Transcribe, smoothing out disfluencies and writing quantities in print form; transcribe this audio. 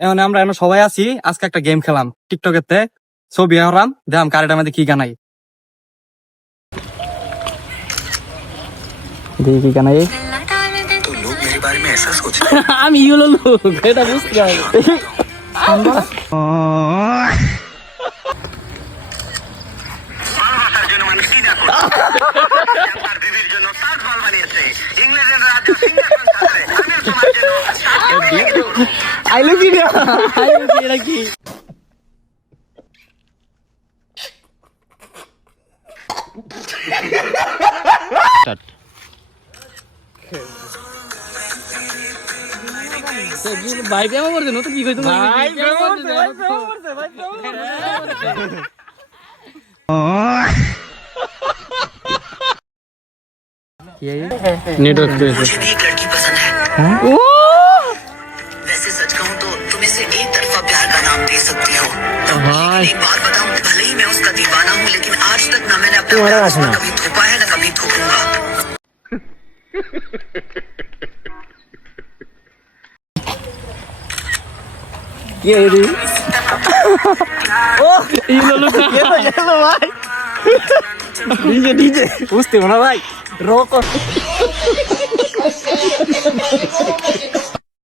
এখন আমরা এখন সবাই আছি, আজকে একটা গেম খেলাম টিকটকের তে, ছবি হরাম দেখাম কারেটার মধ্যে কি গানাই দেখি কি গানাই। तो लोग मेरे बारे में ऐसा सोच আমি ইউলো লোক এটা বুঝতে হবে। আইলো কি রে আইলো কি এটা কি ভাই প্রেম করছে নতুন কি কইতো ভাই প্রেম করছে ভাই প্রেম করছে नेटवर्क पे मुझे भी एक लड़की पसंद है। वैसे सच कहूँ तो तुम इसे एक तरफा प्यार का नाम दे सकती हो। लेकिन एक बात बताऊं, भले ही मैं उसका दीवाना हूँ, लेकिन आज तक ना मैंने अपने प्यार उस पर कभी थोपा है ना कभी थोपूंगा। ये रे ओ ये लोग ये तो भाई डीजे डीजे पूछते हो ना भाई रोको